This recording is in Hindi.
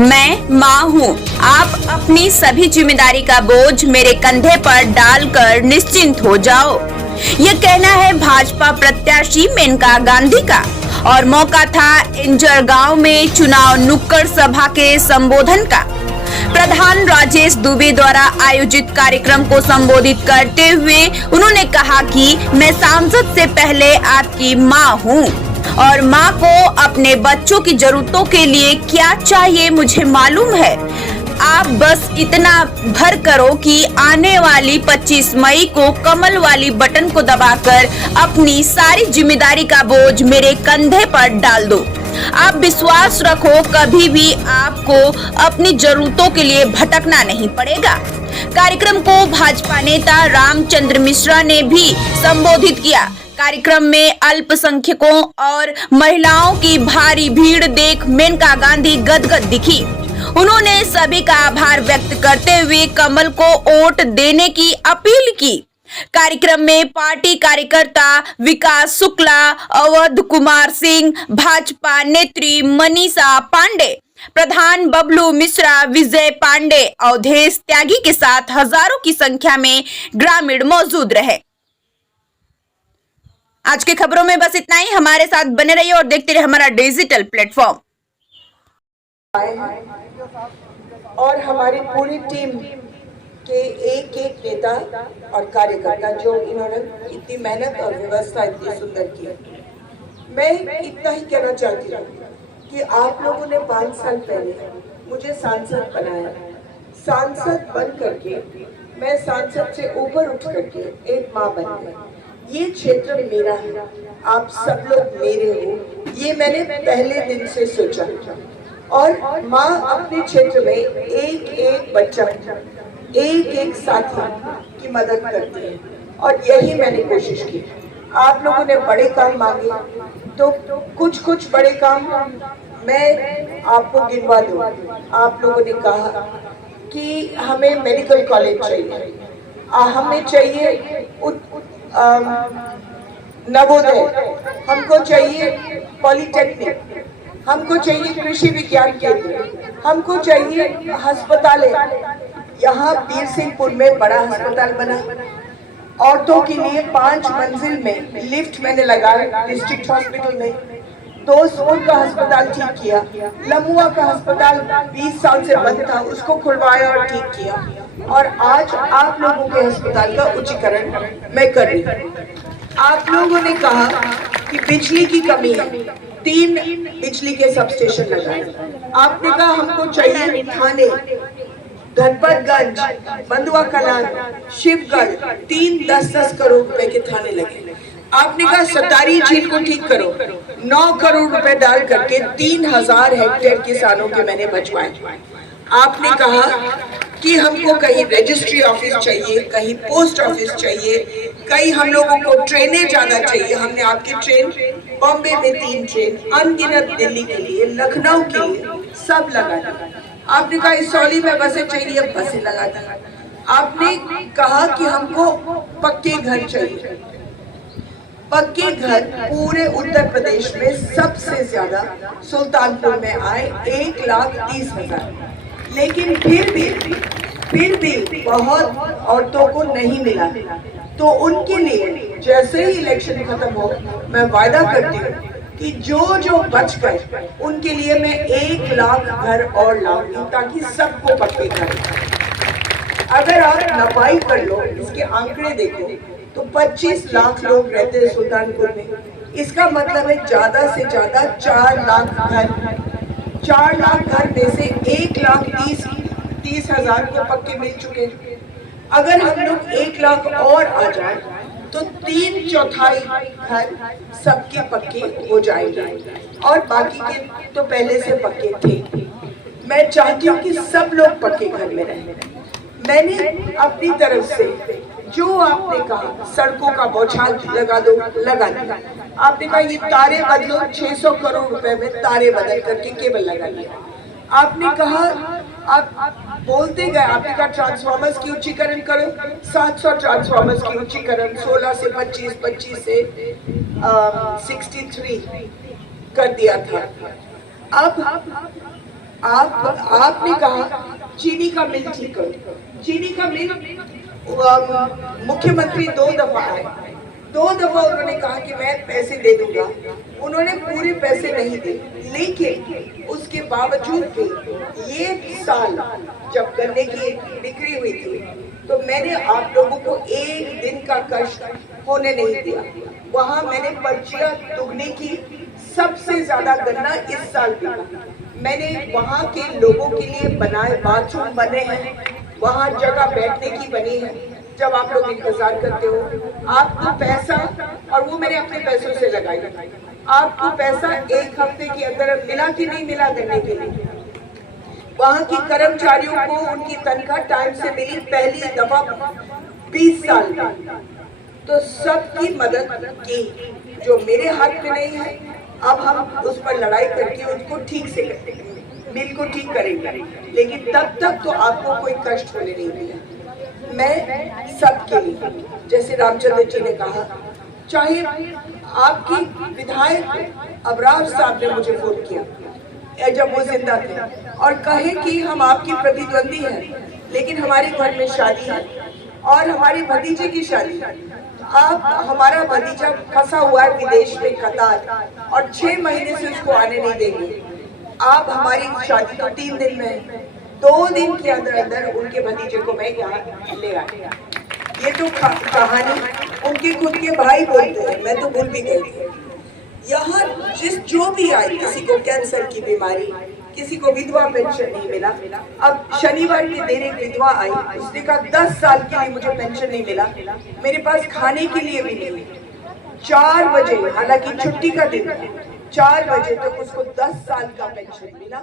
मैं माँ हूँ। आप अपनी सभी जिम्मेदारी का बोझ मेरे कंधे पर डालकर निश्चिंत हो जाओ। ये कहना है भाजपा प्रत्याशी मेनका गांधी का और मौका था इंजर गांव में चुनाव नुक्कड़ सभा के संबोधन का। प्रधान राजेश दुबे द्वारा आयोजित कार्यक्रम को संबोधित करते हुए उन्होंने कहा कि मैं सांसद से पहले आपकी माँ हूँ और माँ को अपने बच्चों की जरूरतों के लिए क्या चाहिए मुझे मालूम है। आप बस इतना भर करो कि आने वाली 25 मई को कमल वाली बटन को दबाकर अपनी सारी जिम्मेदारी का बोझ मेरे कंधे पर डाल दो। आप विश्वास रखो, कभी भी आपको अपनी जरूरतों के लिए भटकना नहीं पड़ेगा। कार्यक्रम को भाजपा नेता रामचंद्र मिश्रा ने भी संबोधित किया। कार्यक्रम में अल्पसंख्यकों और महिलाओं की भारी भीड़ देख मेनका गांधी गदगद दिखी। उन्होंने सभी का आभार व्यक्त करते हुए कमल को वोट देने की अपील की। कार्यक्रम में पार्टी कार्यकर्ता विकास शुक्ला, अवध कुमार सिंह, भाजपा नेत्री मनीषा पांडे, प्रधान बबलू मिश्रा, विजय पांडे, अवधेश त्यागी के साथ हजारों की संख्या में ग्रामीण मौजूद रहे। आज के खबरों में बस इतना ही। हमारे साथ बने रहिए और देखते रहिए हमारा डिजिटल प्लेटफॉर्म। और हमारी पूरी टीम के एक एक नेता और कार्यकर्ता जो इन्होंने इतनी मेहनत और व्यवस्था इतनी सुंदर की। मैं इतना ही कहना चाहती हूँ कि आप लोगों ने 5 साल पहले मुझे सांसद बनाया। सांसद बन करके मैं सांसद से ऊपर उठ करके एक माँ बन गई। ये क्षेत्र मेरा है, आप सब लोग मेरे हो, ये मैंने पहले दिन से सोचा। और माँ अपने क्षेत्र में एक एक बच्चा, एक एक साथी की मदद करती है और यही मैंने कोशिश की। आप लोगों ने बड़े काम मांगे तो कुछ बड़े काम मैं आपको गिनवा दूं। आप लोगों ने कहा कि हमें मेडिकल कॉलेज चाहिए, हमें चाहिए नवोदय, हमको चाहिए पॉलिटेक्निक, हमको चाहिए कृषि विज्ञान केंद्र, हमको चाहिए अस्पताल। यहाँ बीर सिंहपुर में बड़ा अस्पताल बना। औरतों के लिए 5 मंजिल में लिफ्ट मैंने लगाया डिस्ट्रिक्ट हॉस्पिटल में। 2 स्कूल का अस्पताल ठीक किया। लमुआ का अस्पताल 20 साल से बंद था, उसको खुलवाया और ठीक किया। और आज आप लोगों के अस्पताल का उच्चीकरण मैं कर रही हूँ। आप लोगों ने कहा कि बिजली की कमी है, 3 बिजली के सब स्टेशन लगाए। आपने कहा हमको चाहिए थाने, धनपतगंज, बंधुआ कलान, शिवगढ़, 3 10-10 करोड़ रुपए के थाने लगे। आपने कहा सतारी झील को ठीक करो, 9 करोड़ रुपए डाल करके 3000 हेक्टेयर किसानों के मैंने बचवाए। आपने कहा कि हमको कहीं रजिस्ट्री ऑफिस चाहिए, कहीं पोस्ट ऑफिस चाहिए, कहीं हम लोगों को ट्रेनें ज्यादा चाहिए। हमने आपकी ट्रेन, बॉम्बे में 3 ट्रेन, अनगिनत दिल्ली के लिए, लखनऊ के लिए सब लगा दिया। आपने कहा इसौली में बसें चाहिए, बसें लगा दी। आपने कहा कि हमको पक्के घर चाहिए। पक्के घर पूरे उत्तर प्रदेश में सबसे ज्यादा सुल्तानपुर में आए, 1,30,000। लेकिन फिर भी बहुत औरतों को नहीं मिला। तो उनके लिए जैसे ही इलेक्शन खत्म हो, मैं वादा करती हूँ कि जो बच गए उनके लिए मैं 1 लाख घर और लाऊंगी ताकि सबको पक्के घर। अगर आप नपाई कर लो, इसके आंकड़े देखो तो 25 लाख लोग रहते हैं सुल्तानपुर में। इसका मतलब है ज्यादा से ज्यादा 4 लाख घर। 4 लाख घर में से 1,30,000 को पक्के मिल चुके हैं। अगर हम लोग 1 लाख और आ जाए तो 3/4 घर सबके पक्के हो जाएंगे और बाकी के तो पहले से पक्के थे। मैं चाहती हूँ कि सब लोग पक्के घर में रहें। मैंने अपनी तरफ से जो आपने कहा, सड़कों का बौछार लगा दो, लगा दिया। आपने कहा ये तारे बदलो, 600 करोड़ रुपए में तारे बदल करके केबल लगा दिया। आपने कहा, आप बोलते गए, आपने कहा ट्रांसफार्मर्स की उच्चीकरण करो, 700 ट्रांसफार्मर्स की उच्चीकरण 16 से 25, 25 से 63 कर दिया था। अब आपने कहा चीनी का मिल ठीक करो। चीनी का मिल मुख्यमंत्री 2 दफा आए, 2 दफा उन्होंने कहा कि मैं पैसे दे दूंगा, उन्होंने पूरे पैसे नहीं दिए। लेकिन उसके बावजूद भी ये साल जब गन्ने की बिक्री हुई थी तो मैंने आप लोगों को एक दिन का कष्ट होने नहीं दिया। वहां मैंने पर्चियां दुगने की, सबसे ज्यादा गन्ना इस साल बिका। मैंने वहां के लोगों के लिए बनाए बाथरूम बने हैं, वहां जगह बैठने की बनी है। जब आप लोग इंतजार करते हो, आपको पैसा, और वो मैंने अपने पैसों से लगाई, आपको पैसा 1 हफ्ते के अंदर मिला कि नहीं मिला गन्ने के लिए? वहां की कर्मचारियों को उनकी तनख्वाह टाइम से मिली, पहली दफा 20 साल में। तो सबकी मदद की, जो मेरे हाथ में नहीं है। अब हम उस पर लड़ाई करके उसको ठीक से मिल को ठीक करेंगे, लेकिन तब तक तो आपको कोई कष्ट होने नहीं दिया। मैं सबके लिए, जैसे रामचंद्र जी ने कहा, चाहे आपकी विधायक अबरार साहब ने मुझे फोन किया जब वो जिंदा थे और कहे कि हम आपकी प्रतिद्वंदी हैं, लेकिन हमारे घर में शादी है और हमारी भतीजे की शादी है। आप, हमारा भतीजा फंसा हुआ है विदेश में कतार, और 6 महीने से उसको आने नहीं देंगे। आप, हमारी शादी तो 3 दिन में है, 2 दिन के अंदर अंदर उनके भतीजे को मैं यहाँ ले आया। ये तो कहानी उनके खुद के भाई बोलते हैं, मैं तो भूल भी गई थी। यहाँ जो भी आई, किसी को कैंसर की बीमारी, किसी को विधवा पेंशन नहीं मिला। अब शनिवार के दिन एक विधवा आई, उसने कहा 10 साल के लिए मुझे पेंशन नहीं मिला, मेरे पास खाने के लिए भी नहीं। 4 बजे, हालांकि छुट्टी का दिन, 4 बजे तक उसको 10 साल का पेंशन मिला।